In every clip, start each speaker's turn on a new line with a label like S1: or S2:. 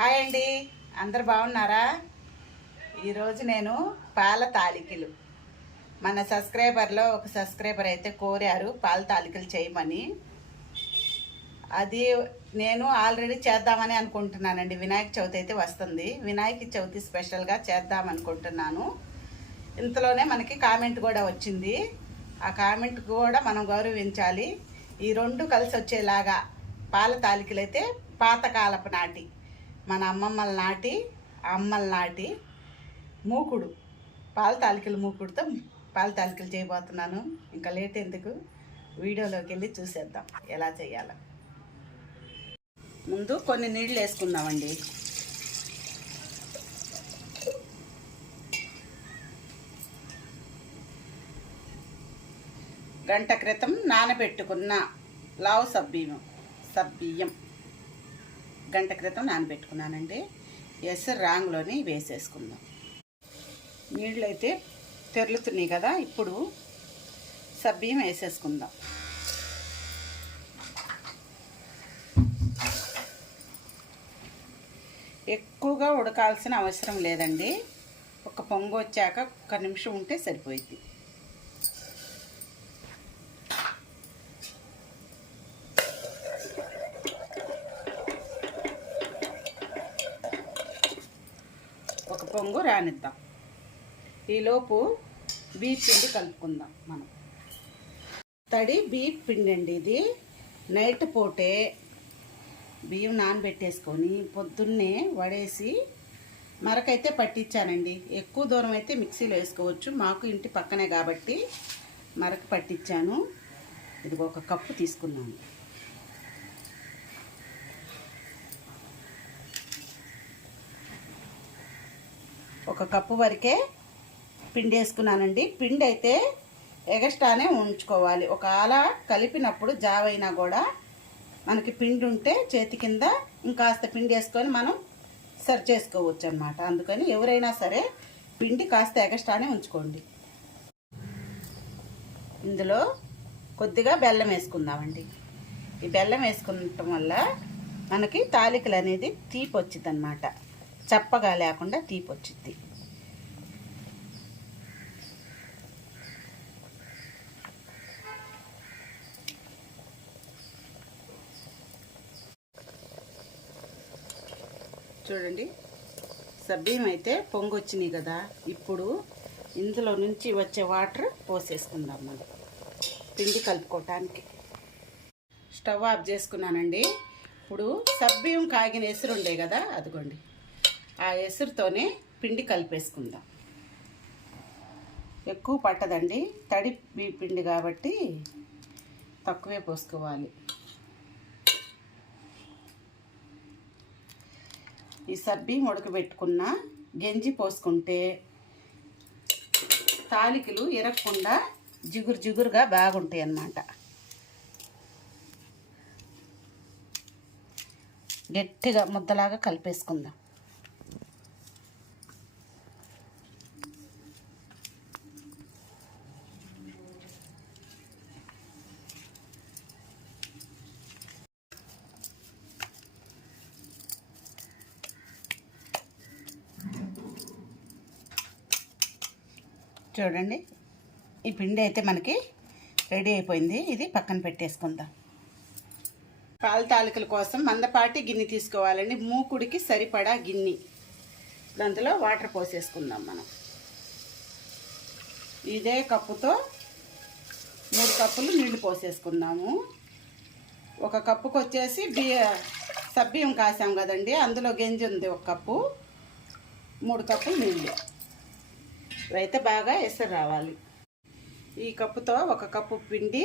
S1: Hi అండి. అందరు బాగున్నారా? ఈరోజు నేను పాల తాలికలు. మన సబ్స్క్రైబర్లో ఒక సబ్స్క్రైబర్ అయితే కోరారు పాల తాలికలు చేయమని. అది నేను ఆల్రెడీ చేద్దామని అనుకుంటున్నానండి. వినాయక చవితి అయితే వస్తుంది. వినాయక చవితి స్పెషల్గా చేద్దాం అనుకుంటున్నాను ఇంతలోనే మనకి కామెంట్ కూడా వచ్చింది. ఆ కామెంట్ కూడా మనం గౌరవించాలి. ఈ రెండు కలిసి వచ్చేలాగా పాల తాలికలు అయితే పాతకాలపు నాటి మన అమ్మమ్మల నాటి అమ్మల నాటి మూకుడు. పాల తాలికలు మూకుడుతో పాల తాలికలు చేయబోతున్నాను. ఇంకా లేట్ ఎందుకు? వీడియోలోకి వెళ్ళి చూసేద్దాం ఎలా చేయాలో. ముందు కొన్ని నీళ్ళు వేసుకుందామండి. గంట క్రితం నానబెట్టుకున్న లావు సబ్బియం. సబ్బియ్యం గంట క్రితం నానబెట్టుకున్నానండి. ఎసరు రాంగ్లోని వేసేసుకుందాం. నీళ్ళు అయితే తెరులుతున్నాయి కదా ఇప్పుడు సబ్బీయం వేసేసుకుందాం. ఎక్కువగా ఉడకాల్సిన అవసరం లేదండి. ఒక పొంగు వచ్చాక ఒక నిమిషం ఉంటే సరిపోయింది ఒక పొంగు రానిద్దాం. ఈలోపు బీప్ పిండి కలుపుకుందాం మనం. తడి బీప్ పిండి అండి ఇది. నైట్ పూటే బియ్యం నానబెట్టేసుకొని పొద్దున్నే వడేసి మరకైతే పట్టించానండి ఎక్కువ దూరం అయితే మిక్సీలో వేసుకోవచ్చు. మాకు ఇంటి పక్కనే కాబట్టి మరక పట్టించాను ఇది ఒక కప్పు తీసుకున్నాను. ఒక కప్పు వరకే పిండి వేసుకున్నానండి. పిండి అయితే ఎగస్ట్రానే ఉంచుకోవాలి. ఒక అలా కలిపినప్పుడు జావైనా కూడా మనకి పిండి ఉంటే చేతి కింద ఇంకాస్త పిండి వేసుకొని మనం సర్వ్ చేసుకోవచ్చు అనమాట అందుకని ఎవరైనా సరే పిండి కాస్త ఎగస్ట్రానే ఉంచుకోండి. ఇందులో కొద్దిగా బెల్లం వేసుకుందామండి. ఈ బెల్లం వేసుకుంటం వల్ల మనకి తాలికలు అనేది తీపి వచ్చింది అనమాట చప్పగా లేకుండా తీపి వచ్చింది చూడండి. సబ్బీం అయితే పొంగు వచ్చినాయి కదా. ఇప్పుడు ఇందులో నుంచి వచ్చే వాటర్ పోసేసుకుందాం మనం. పిండి కలుపుకోవటానికి. స్టవ్ ఆఫ్ చేసుకున్నానండి. ఇప్పుడు సబ్బీం కాగిన ఎసురు ఉండే కదా అదిగోండి. ఆ ఎసురుతోనే పిండి కలిపేసుకుందాం. ఎక్కువ పట్టదండి. తడి పిండి కాబట్టి తక్కువే పోసుకోవాలి. ఈ సబ్బి ఉడకబెట్టుకున్న గంజి పోసుకుంటే తాలికలు ఇరగకుండా జిగురు జిగురుగా బాగుంటాయి అన్నమాట. గట్టిగా ముద్దలాగా కలిపేసుకుందాం. చూడండి. ఈ పిండి అయితే మనకి రెడీ అయిపోయింది. ఇది పక్కన పెట్టేసుకుందాం. పాల తాలికల కోసం మందపాటి గిన్నె తీసుకోవాలండి. మూకుడికి సరిపడా గిన్నె. దాంట్లో వాటర్ పోసేసుకుందాం మనం. ఇదే కప్పుతో మూడు కప్పులు నీళ్ళు పోసేసుకుందాము. ఒక కప్పుకు వచ్చేసి బియ్య సబ్బియ్యం కాసాం కదండి. అందులో గెంజి ఉంది ఒక కప్పు. మూడు కప్పులు నీళ్ళు ఇవైతే బాగా ఎసరు రావాలి. ఈ కప్పుతో ఒక కప్పు పిండి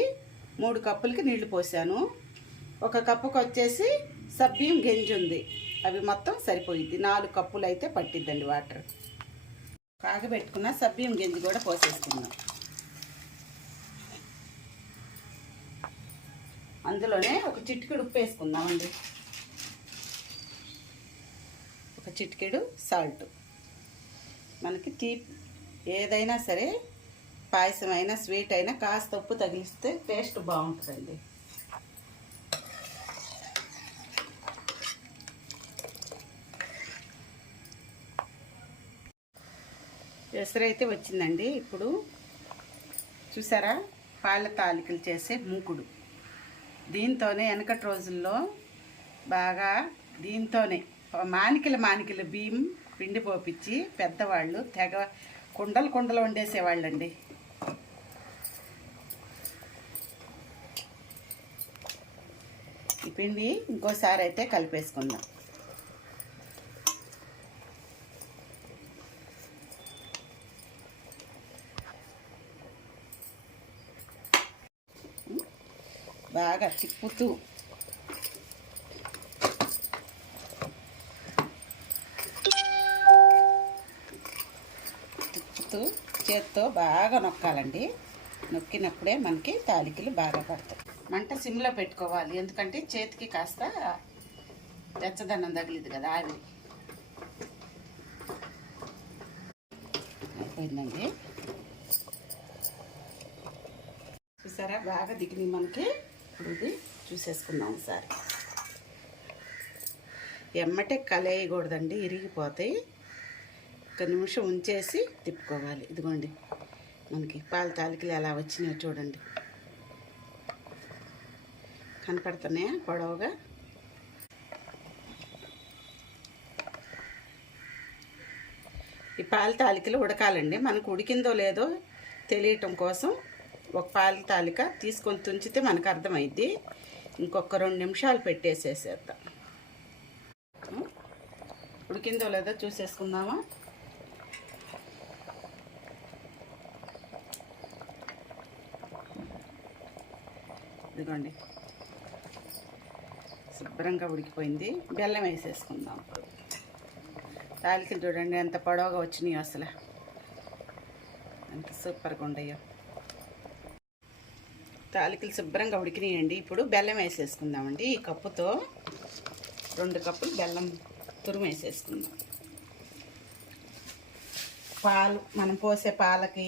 S1: మూడు కప్పులకి నీళ్ళు పోసాను. ఒక కప్పుకి వచ్చేసి సబ్బియం గంజి ఉంది అవి మొత్తం సరిపోయిద్ది. నాలుగు కప్పులు అయితే పట్టిద్దండి వాటర్. కాగబెట్టుకున్న సబ్బియం గింజ కూడా పోసేసుకుందాం. అందులోనే ఒక చిటికెడు ఉప్పు వేసుకుందామండి. ఒక చిటికెడు సాల్ట్. మనకి తీపి ఏదైనా సరే పాయసం అయినా స్వీట్ అయినా కాస్త ఉప్పు తగిలిస్తే టేస్ట్ బాగుంటుందండి. ఎసరైతే వచ్చిందండి. ఇప్పుడు చూసారా? పాల తాలికలు చేసే మూకుడు. దీంతోనే వెనకటి రోజుల్లో బాగా దీంతోనే మానికల మానికల బియ్యం పిండి పోపించి పెద్దవాళ్ళు తెగ కుండలు కుండలు వండేసేవాళ్ళండి. ఈ పిండి ఇంకోసారి అయితే కలిపేసుకుందాం. బాగా చిప్పుతూ చేస్తూ చేత్తో బాగా నొక్కాలండి. నొక్కినప్పుడే మనకి తాలికలు బాగా పడతాయి. మంట సిమ్లో పెట్టుకోవాలి. ఎందుకంటే చేతికి కాస్త వెచ్చదన్నం తగిలింది కదా ఆవిరి. అయిపోయిందండి. చూసారా? బాగా దిగినాయి మనకి. ఇప్పుడు ఇది చూసేసుకుందాం ఒకసారి. ఎమ్మటే కలేయకూడదండి. ఇరిగిపోతాయి. ఒక నిమిషం ఉంచేసి తిప్పుకోవాలి. ఇదిగోండి. మనకి పాల తాలికలు ఎలా వచ్చినాయో చూడండి. కనపడుతున్నాయా? పొడవుగా? ఈ పాల తాలికలు ఉడకాలండి. మనకు ఉడికిందో లేదో తెలియటం కోసం ఒక పాల తాలిక తీసుకొని తుంచితే మనకు అర్థమైద్ది. ఇంకొక రెండు నిమిషాలు పెట్టేసేసేద్దాం. ఉడికిందో లేదో చూసేసుకుందామా? ఇదిగోండి. శుభ్రంగా ఉడికిపోయింది. బెల్లం వేసేసుకుందాం. తాలికలు చూడండి ఎంత పొడవుగా వచ్చినాయో అసలు. ఎంత సూపర్గా ఉండయో తాలికలు శుభ్రంగా ఉడికినాయండి. ఇప్పుడు బెల్లం వేసేసుకుందామండి. ఈ కప్పుతో రెండు కప్పులు బెల్లం తురుము వేసేసుకుందాం. పాలు మనం పోసే పాలకి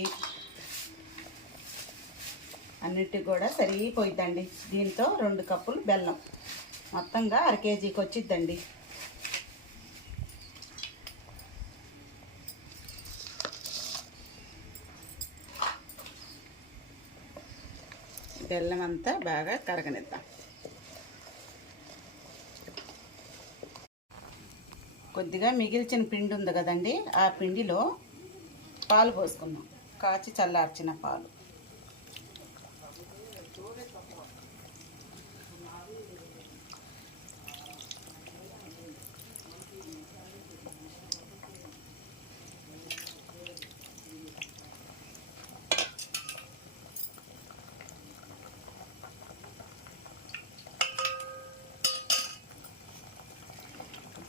S1: అన్నిటికి కూడా సరిపోయిద్దండి. దీంతో రెండు కప్పులు బెల్లం. మొత్తంగా అర కేజీకి వచ్చిద్దండి. బెల్లం అంతా బాగా కరగనిద్దాం. కొద్దిగా మిగిల్చిన పిండి ఉంది కదండి ఆ పిండిలో పాలు పోసుకుందాం. కాచి చల్లార్చిన పాలు.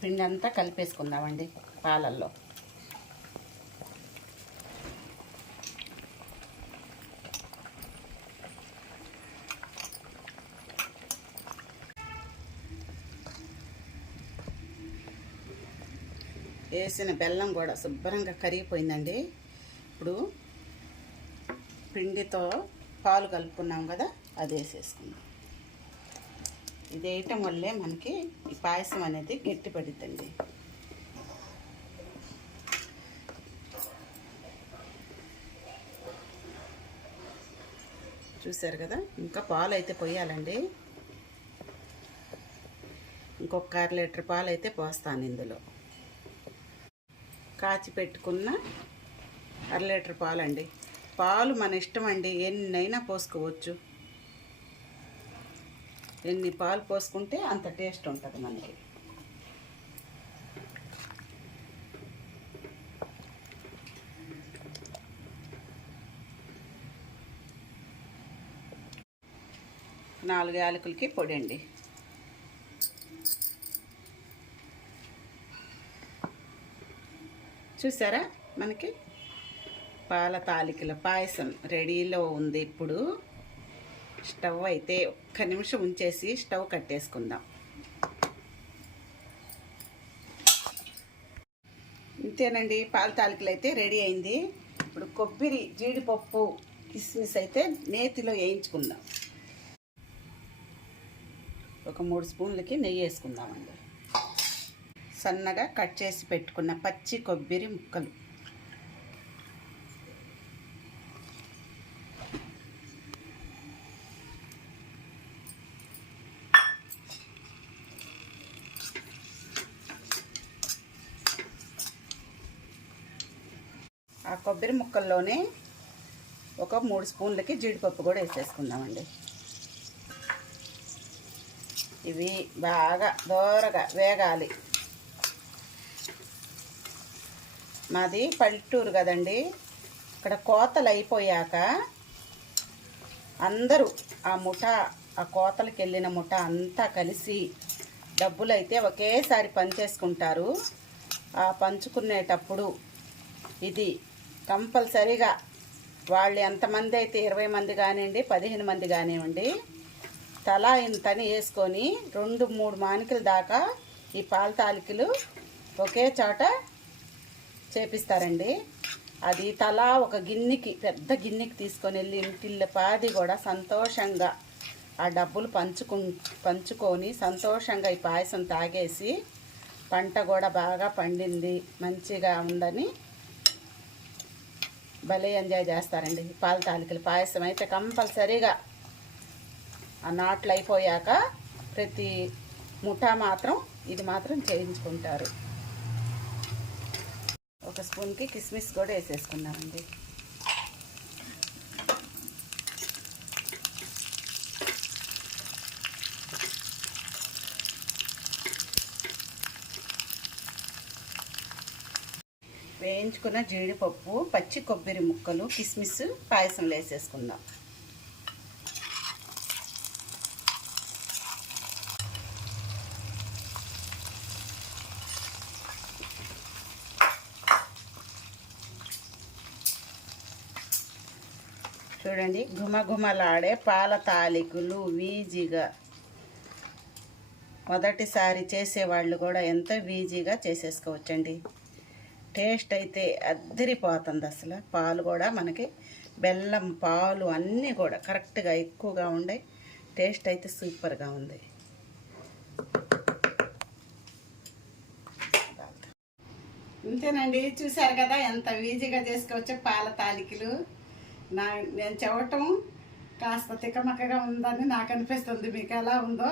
S1: పిండి అంతా కలిపేసుకుందామండి పాలల్లో. వేసిన బెల్లం కూడా శుభ్రంగా కరిగిపోయిందండి. ఇప్పుడు పిండితో పాలు కలుపుకున్నాం కదా అది వేసేసుకుందాం. ఇది వేయటం వల్లే మనకి ఈ పాయసం అనేది గట్టి పడుతుంది. చూసారు కదా? ఇంకా పాలు అయితే పోయాలండి. ఇంకొక అర లీటర్ పాలు అయితే పోస్తాను ఇందులో. కాచి పెట్టుకున్న అర లీటర్ పాలండి. పాలు మన ఇష్టం అండి. ఎన్నైనా పోసుకోవచ్చు. ఎన్ని పాలు పోసుకుంటే అంత టేస్ట్ ఉంటుంది మనకి. నాలుగు యాలకులకి పొడి అండి చూసారా మనకి? పాల తాలికల పాయసం రెడీలో ఉంది ఇప్పుడు. స్టవ్ అయితే ఒక్క నిమిషం ఉంచేసి స్టవ్ కట్టేసుకుందాం. ఇంతేనండి పాల తాలికలు అయితే రెడీ అయింది. ఇప్పుడు కొబ్బరి జీడిపప్పు కిస్మిస్ అయితే నేతిలో వేయించుకుందాం. ఒక మూడు స్పూన్లకి నెయ్యి వేసుకుందామండి. సన్నగా కట్ చేసి పెట్టుకున్న పచ్చి కొబ్బరి ముక్కలు. ఆ కొబ్బరి ముక్కల్లోనే ఒక మూడు స్పూన్లకి జీడిపప్పు కూడా వేసేసుకుందామండి. ఇవి బాగా దోరగా వేగాలి. మాది పల్లెటూరు కదండి. ఇక్కడ కోతలు అయిపోయాక అందరూ ఆ ముఠ ఆ కోతలకు వెళ్ళిన ముఠ అంతా కలిసి డబ్బులు అయితే ఒకేసారి పంచేసుకుంటారు. ఆ పంచుకునేటప్పుడు ఇది కంపల్సరీగా వాళ్ళు ఎంతమంది అయితే ఇరవై మంది కానివ్వండి పదిహేను మంది కానివ్వండి తలా ఇంతని వేసుకొని రెండు మూడు మానికల దాకా ఈ పాల తాలికలు ఒకే చోట చేపిస్తారండి. అది తలా ఒక గిన్నెకి పెద్ద గిన్నెకి తీసుకొని వెళ్ళి ఇంటిల్ల పాది కూడా సంతోషంగా ఆ డబ్బులు పంచుకు పంచుకొని సంతోషంగా ఈ పాయసం తాగేసి పంట కూడా బాగా పండింది మంచిగా ఉందని భలే ఎంజాయ్ చేస్తారండి. పాల తాలికలు పాయసం అయితే కంపల్సరీగా. ఆ నాట్లు అయిపోయాక ప్రతి ముఠా మాత్రం ఇది మాత్రం చేయించుకుంటారు. ఒక స్పూన్కి కిస్మిస్ కూడా వేసేసుకున్నామండి. వేయించుకున్న జీడిపప్పు పచ్చి కొబ్బరి ముక్కలు కిస్మిస్ పాయసంలో వేసేసుకుందాం చూడండి ఘుమఘుమలాడే పాల తాలికలు వీజీగా. మొదటిసారి చేసేవాళ్ళు కూడా ఎంతో వీజీగా చేసేసుకోవచ్చండి. టేస్ట్ అయితే అద్దరిపోతుంది అసలు. పాలు కూడా మనకి బెల్లం పాలు అన్నీ కూడా కరెక్ట్గా ఎక్కువగా ఉండే టేస్ట్ అయితే సూపర్గా ఉంది. అంతేనండి చూశారు కదా ఎంత ఈజీగా చేసుకోవచ్చో పాల తాలికలు. నా నేను చెప్పటం కాస్త తిక్కమక్కగా ఉందని నాకు అనిపిస్తుంది మీకు ఎలా ఉందో.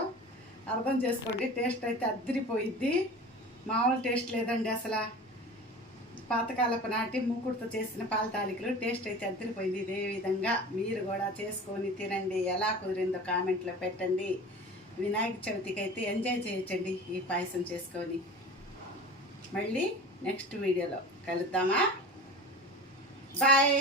S1: అర్థం చేసుకోండి టేస్ట్ అయితే అద్దరిపోయిద్ది. మామూలు టేస్ట్ లేదండి అసలు. పాతకాలపు నాటి మూకుడుతో చేసిన పాల తాలికలు టేస్ట్ అయితే అద్దరిపోయింది. ఇదే విధంగా మీరు కూడా చేసుకొని తినండి. ఎలా కుదిరిందో కామెంట్లో పెట్టండి. వినాయక చవితికి అయితే ఎంజాయ్ చేయొచ్చండి ఈ పాయసం చేసుకొని. మళ్ళీ నెక్స్ట్ వీడియోలో కలుద్దామా? బాయ్.